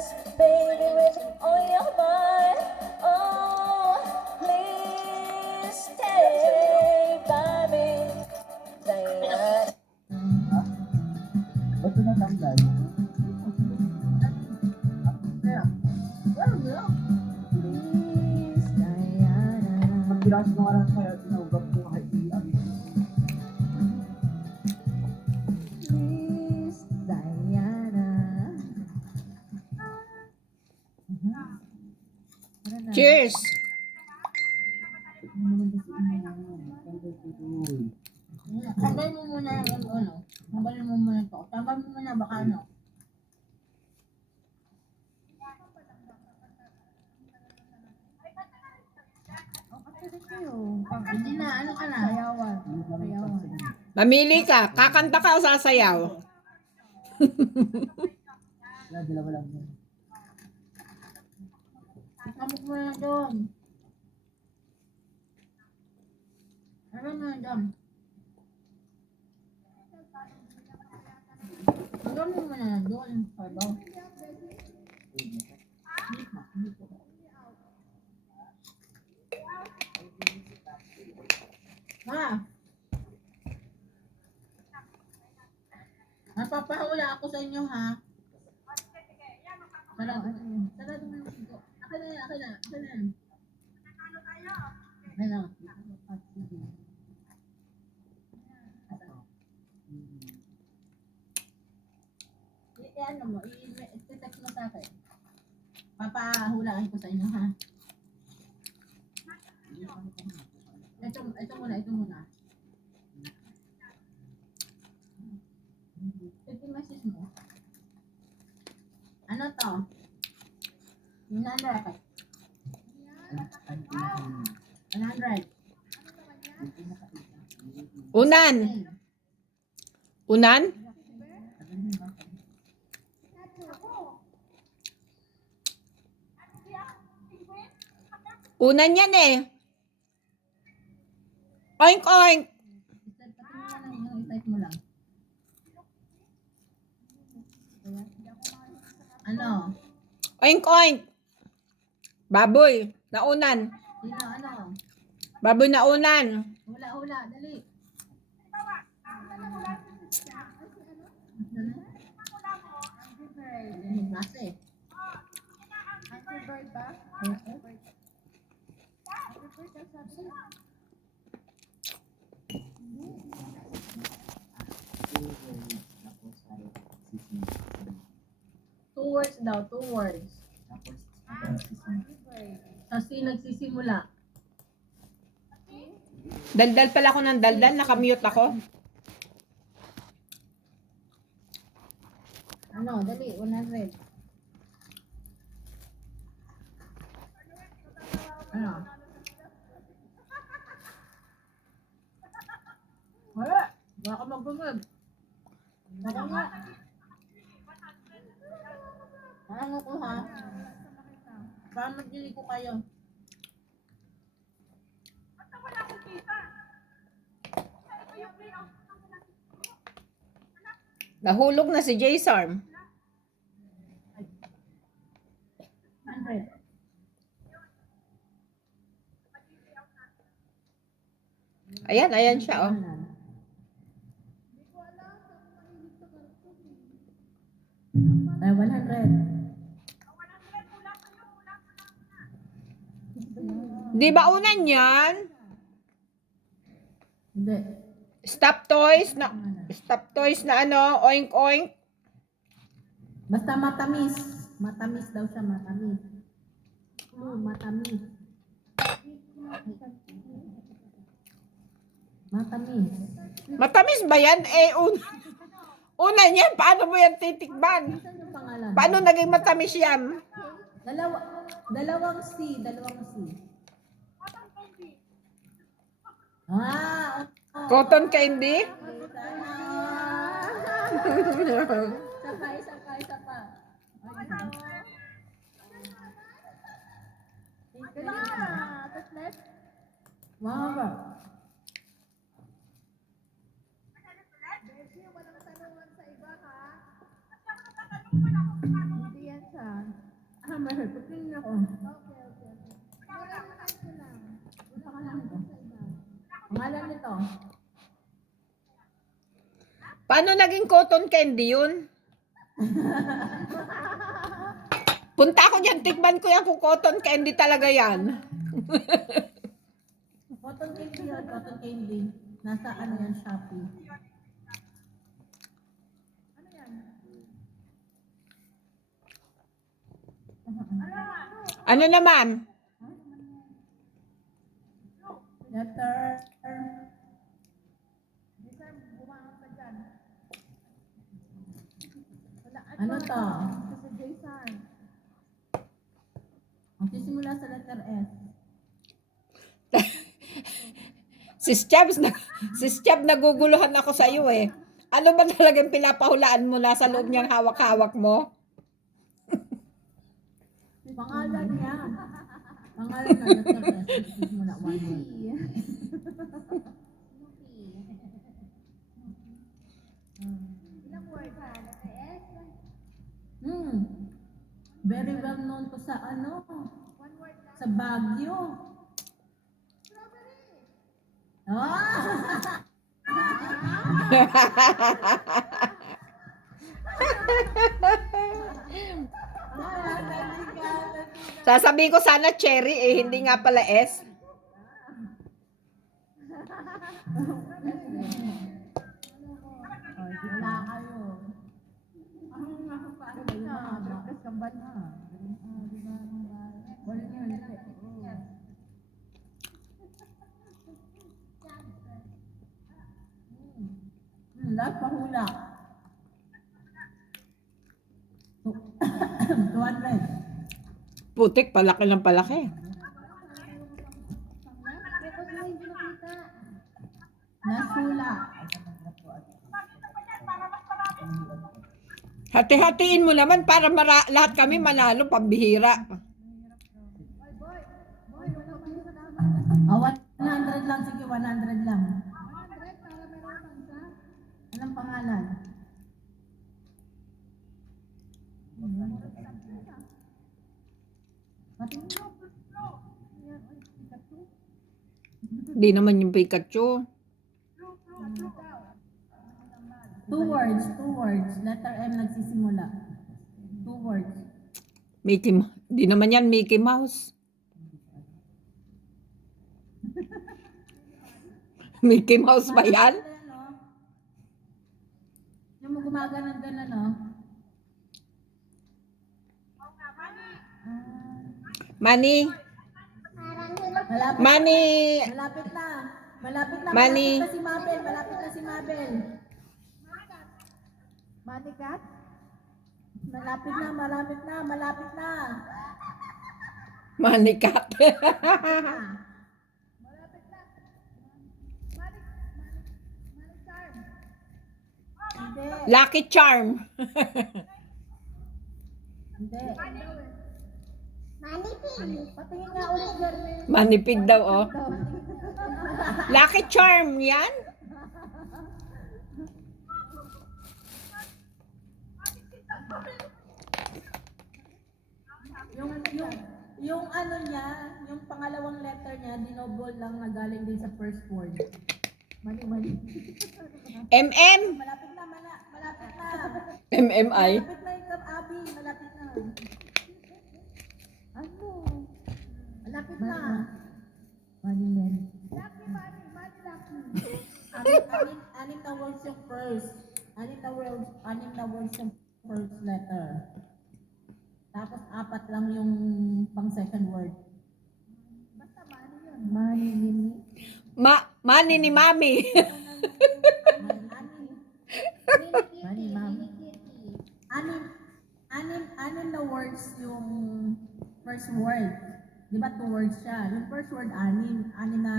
Yes, baby, with all your mind. Oh, please stay by me. Diana. Ba't ito natanggal? Kaya, ano na? Please, Diana. Pagkilas ko nga lang kaya tinawag ko kahit i-alis. Please, Diana. Cheers! Tambay mo muna yung ano. Tambay mo muna to. Tambay mo muna baka ano. Hindi na, ano ka na? Sayawan. Sayawan. Mamili ka. Kakanta ka o sasayaw? Wala, dalawa lang yan. Ikamok mo na doon. Ano mo na doon? Ano mo muna na doon? Sabaw. Ha? Napapahula ako sa inyo ha. Sarado mo yung pinto. Akin na yan, akin na. Akin na yan. Akin na. I-ano mo, i-text mo sa akin. Papahulaan ko sa inyo ha. Ito muna. Ito yung message mo. Ano to? Yung number. 100. Unan. Unan? Unan yan eh. Oink oink. I-type mo lang. Ano? Oink oink. Baboy. Naunan. Sino? Ano? Baboy naunan. Hula, dali. Ano klase? Happy birthday ba? Tapos ay sisig. 2 words daw, 2 words. Tapos sisig. Kasi nagsisimula. Daldal pala ako ng daldal. Nakamute ako. Ano? Dali, 100. Ano? Wala. Baka magpagod. Baka nga. Ano ko ha? Baka magdili ko kayo. Nahulog na si J-Sarm. 100. Ayan siya oh. Ay, 100. Di ba unan yan? Hindi. Stop toys na ano, oink oink. Basta matamis. Matamis daw siya, matamis. Matamis. Matamis. Matamis ba yan? Unan yan, paano mo yan titikman? Saan yung pangalan? Paano naging matamis yan? Dalawang C. Ah, Cotton candy? isa pa. Wow. Hindi yan siya. Paano naging cotton candy yun? Punta ako dyan, tikman ko yan kung cotton candy talaga yan. Cotton candy yun, cotton candy. Nasa ano yan, Shopee. Ano naman? Letter. Ano to? Kasi Jason. Ang sisimula sa letter S. Si Chab, naguguluhan ako sa iyo eh. Ano ba talagang pinapahulaan mo na sa loob niyang hawak-hawak mo? Pangalan niya. Pangalan na letter S. Sisimula 1 word. Ilang word ha? Letter S? Very well known to sa ano, One word lang. sa Baguio. Ah! Sasabihin ko sana cherry eh, hindi nga pala S. Wala kayo. Ang nakapagod na yung mahaba. Tapos kambal na. Wala yun. Last pahula. 200. Putik, palaki ng palaki. Tapos mo hindi nakita. Last hula. Hati-hatiin mo naman para lahat kami manalo, pambihira. Boy, wala pa yung kasama. 100 lang. Sige, 100 lang. 100 para meron kang sa. Anong pangalan? Patingin mo. Yan, ay, Pikachu. Di naman yung Pikachu. 2 words. 2 words. Letter M nagsisimula. 2 words. Di naman yan Mickey Mouse. Mickey Mouse ba yan? Yung gumaganon-ganon, no? Money. Malapit, Money. malapit na. Malapit na. Money. Malapit na si Mabel. Malapit na si Mabel. Manikat? Malapit na, malapit na, malapit na. Money cat. Malapit na. Mani charm. Hindi. Lucky Charm. Hindi. Patingin nga ulit, Jeremy. Manipid daw, oh. Lucky Charm, yan? Yung ano niya, yung pangalawang letter niya, dinobol lang na galing din sa first word. Mali. MM. Malapit na, malapit na. MMI. Malapit na yung Abby, malapit na. Ano? Malapit na. Manimen. Anim na words yung first. Anim na words yung first letter. Tapos 4 lang yung pang second word. Mani. Money ni Mami. Mani, ma'am. Anim na words yung first word. Di ba 2 words siya? Yung first word, anim na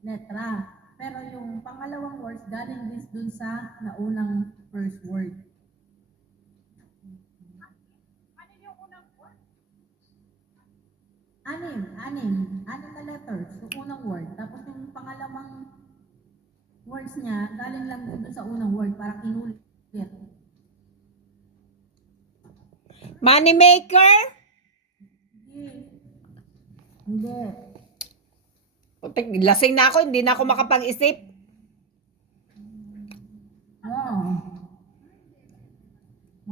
letra. Pero yung pangalawang words, galing din dun sa naunang first word. Anim na letters, yung unang word. Tapos yung pangalawang words niya, galing lang din dun sa unang word, para kinulit. Money maker. Hindi. Putik, lasing na ako, hindi na ako makapag-isip. Oh.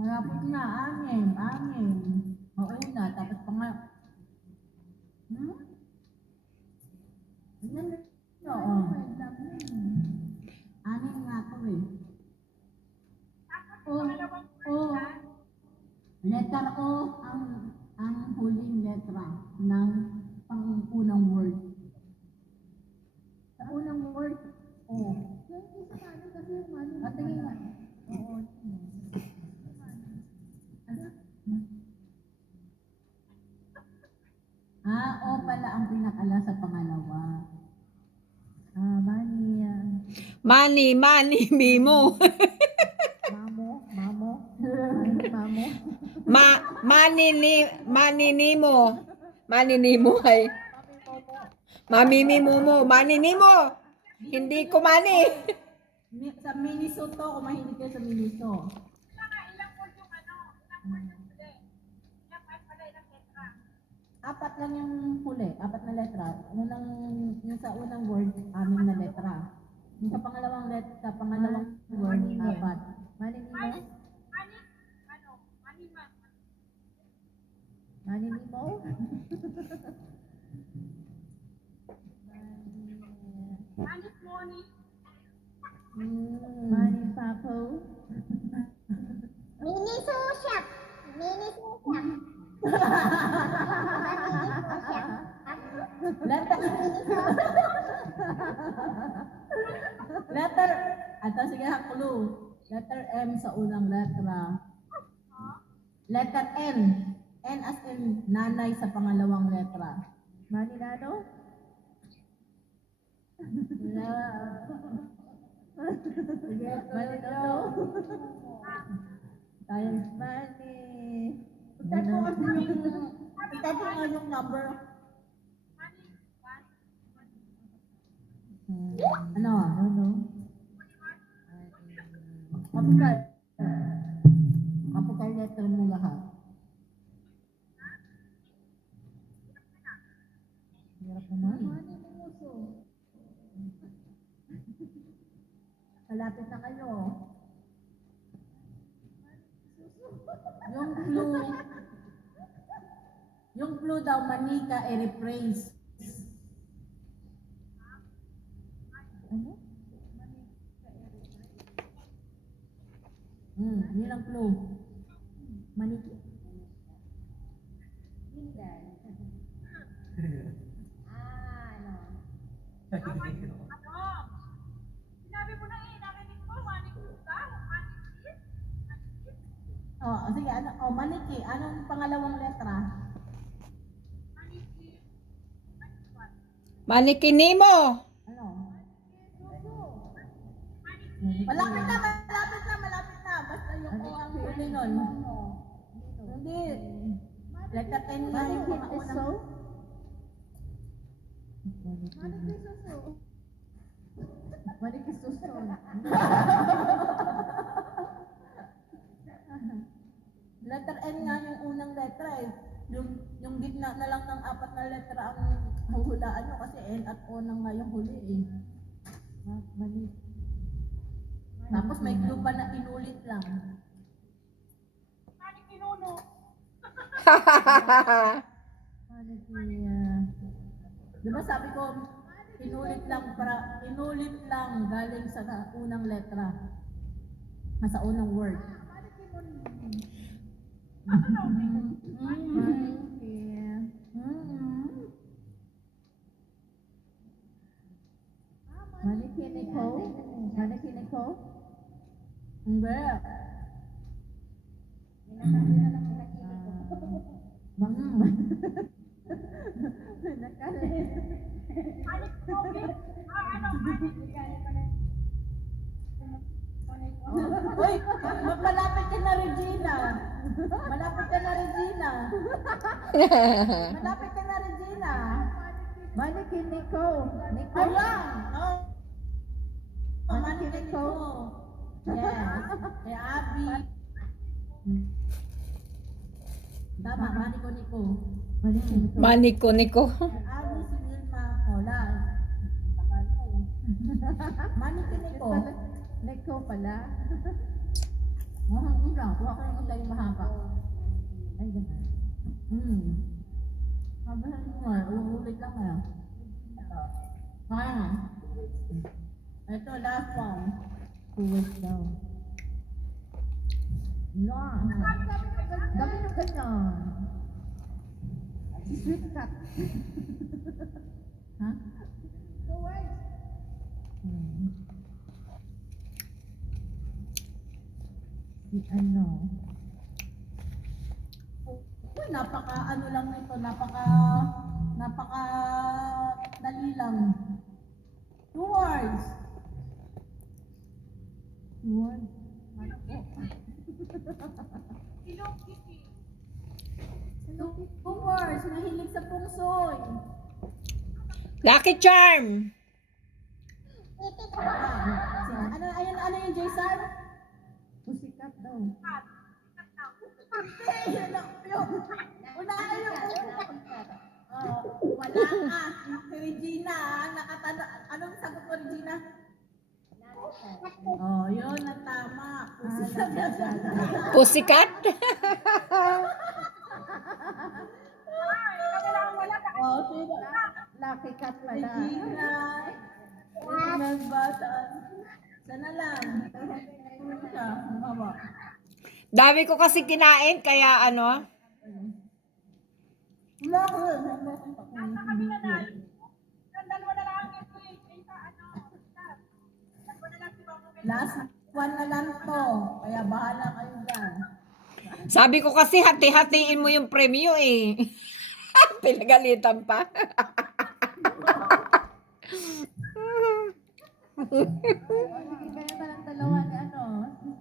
Malapit na, anim. Mauna, tapos Yan, oo. Anim nga to eh. Letter O ang huling letra ng pang-unang word. Sa unang word, O. Patingin nga. Oo. O pala ang pinakala sa pangalawa. Mani. Mani, Mimo. Mamo. Maninimo. Maninimo ay. Mamimi mo. Maninimo. Hindi ko mani. Sa Miniso to, kung mahilig kayo sa Miniso. Apat lang yung huli, 4 na letra. Yung sa unang word, 6 na letra. Yung sa pangalawang word, 4. Maninimo? Manipapo? Mini susyak. Letter, sige ha, clue. Letter M sa unang letra. Letter N. N as in nanay sa pangalawang letra. Maninano? Sige, Maninano. Tayo, Mani. Ito po nga yung number. Ano? Kapag letter mo lahat. Hirap naman. Malapit na kayo. Yung clue daw, manika, i-rephrase. Ano? Yun ang clue. Maniki. Sinabi mo na narinig mo, manik ka, Sige, maniki. Anong pangalawang letra? Manikinimo. Ano? Malapit na. Basta yung O ang huli nun. Hindi. Letter N nga yung pang-unang. Manikisuso. Letter N nga yung unang letra eh. Yung gitna na lang ng 4 na letra ang huhulaan nyo kasi N at O na nga yung huli eh. Tapos may clue pa na inulit lang. Diba sabi ko, inulit lang galing sa unang letra. Sa unang word. Manikiniko? Hindi. Uy, malapit ka na Regina. Manikiniko. Ayan. Manikiniko. Yes. Kaya Abby. Tama, Manikiniko. Maniko-niko. Abby, si Wilma. Hola. Manikiniko. Neko pala. Mahal lang. Kuha ko yung yung mahaba. Ay, ganun. Sabihan mo nga, uulit lang nga. Kaya nga. Ito, last one. 2 weeks daw. No. Dami na ganyan. Si Sweet Cat. Ha? Si ano? Uy, napaka ano lang ito, napaka dali lang. 2 words. 2 words. Ano po? Two words, mahilig sa pungsoy. Lucky Charm. Ano yung Jason? Pusikat daw. Unahin yung wala ka. Si Regina, anong sagot mo, Regina? Yun ang tama. Pussycat. Sino? Lucky Cat pala. Regina. Nagbatan. Sana lang. Siya, mama. Dami ko kasi kinain, kaya ano. Wala ko. Last one na lang to. Kaya bahala kayo dyan. Sabi ko kasi hati-hatiin mo yung premyo eh. Pinagalitan pa. Kaya na lang dalawa ni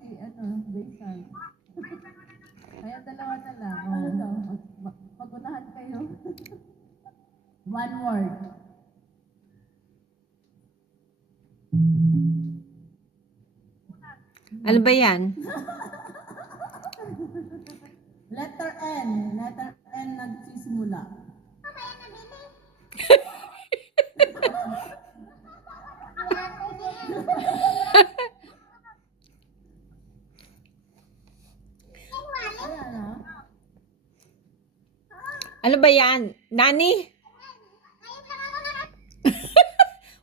Jason. Kaya dalawa na lang. Pag-unahan kayo. One word. Ano ba yan? Letter N. Letter N nagsisimula. Ayan, Ano ba yan? Nani?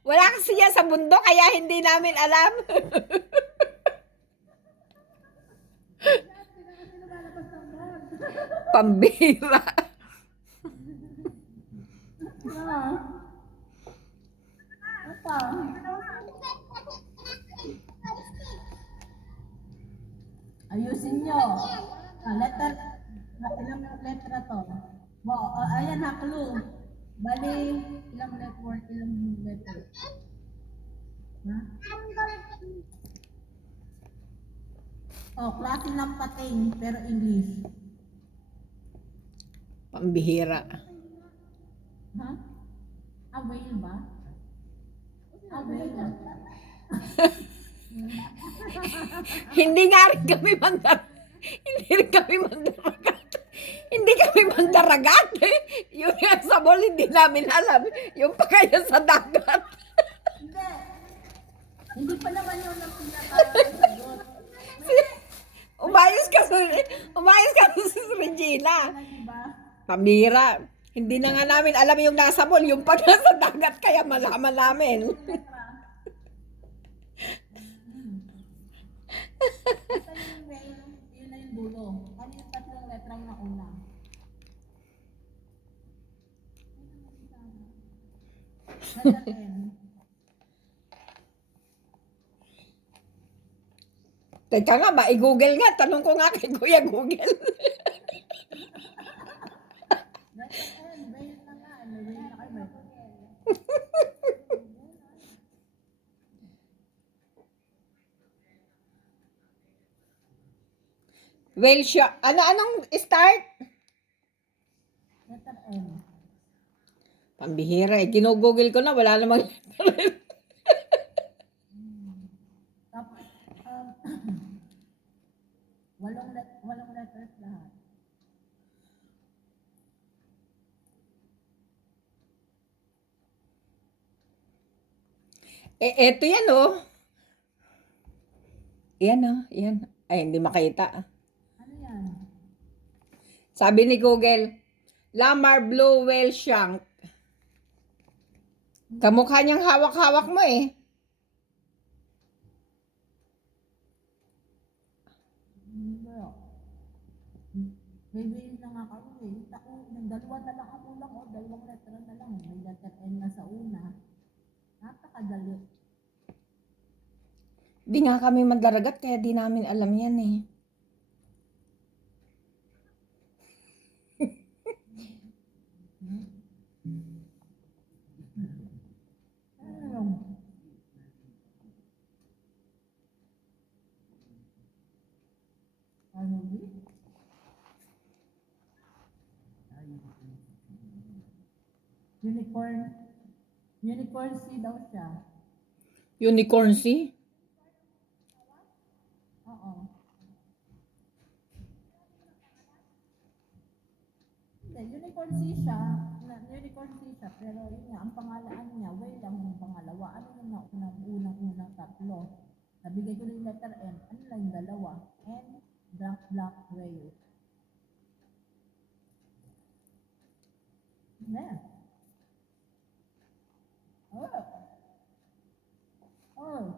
Wala kasi yan sa mundo, kaya hindi namin alam. Pambira. Apa? Ayusin nyo. Ilang letra to? Ayan ha, clue. Bali, ilang letter? Ha? Klase ng pating, pero English. Pambihira. Ha? Whale ba? Whale. Hindi nga rin kami Hindi rin kami mandaragat. Hindi kami mandaragat. Yung sa mall, hindi namin alam. Yung pa kaya sa dagat. Hindi. Hindi pa naman yun ang pinaka-sagot. Umayos ka sa Regina. Diba? Pambira. Hindi na nga namin alam yung nasa mall. Yung pa nasa dagat, kaya malaman namin. Yun na yung dulo. Ano yung tatlong letrang nauna? Letter N. Teka nga, i-google nga. Tanong ko nga kay Kuya Google. Letter N. Whale na nga. Whale na kayo. Well, siya. Anong start? Letter N. Pambihira eh. Ginugoogle ko na. Wala namang letter. Tapos, walong letters lahat. Eto yan oh. Yan oh. Yan. Ay, hindi makita. Ano yan? Sabi ni Google, Lamar Blue Whale Shank. Kamukha niyang hawak-hawak mo eh. Baby na nga kami eh. Dalawa na lang ang kulang o. Dalawang letra na lang. May letter N na sa una. Napakadali. Di nga kami magdaragat kaya di namin alam yan eh. Ano yung? Ano yun? Unicorn. Unicorn C daw siya. Unicorn sea? Oo. Hindi, unicorn C siya. Unicorn C siya. Pero yun nga, ang pangalaan niya, whale lang yung pangalawa. Ano yung unang tatlo? Nabigay ko na yung letter N. Ano lang yung dalawa? N, black whale. Yeah. Oh. Oh.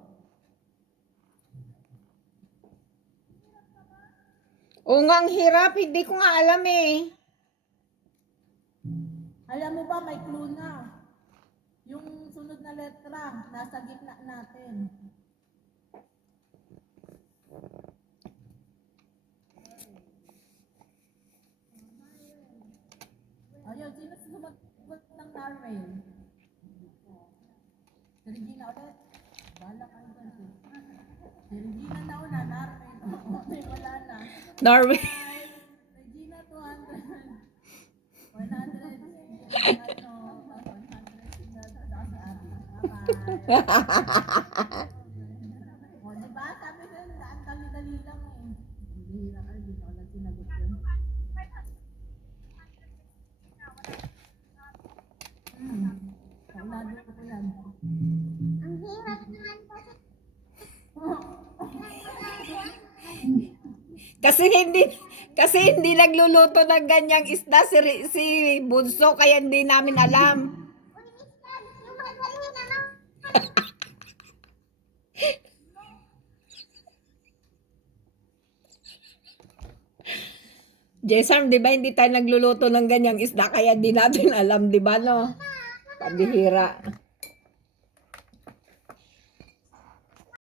Oo nga, ang hirap. Hindi ko nga alam eh. Alam mo ba, may clue na. Yung sunod na letra, nasa gitna natin. Ayun, sino sumagot ng narwhale? Si Regina ulit. Bala kayo dyan. Si Regina na una, narwhale. Okay, wala na. Norway. Regina, 200. 100. Ano, 100. Sa Abi. O, diba? Sabi ko, ang dali-dali lang eh. Bihira ka, hindi na lang sinagot yun. Kaulado ko yan. Ang hirap naman po. Kasi hindi nagluluto ng ganyang isda si Bunso kaya hindi namin alam. Uy, Miss Kat, yung magaling na. Jesam, di ba hindi tayo nagluluto ng ganyang isda kaya di natin alam, di ba no? Pabihira.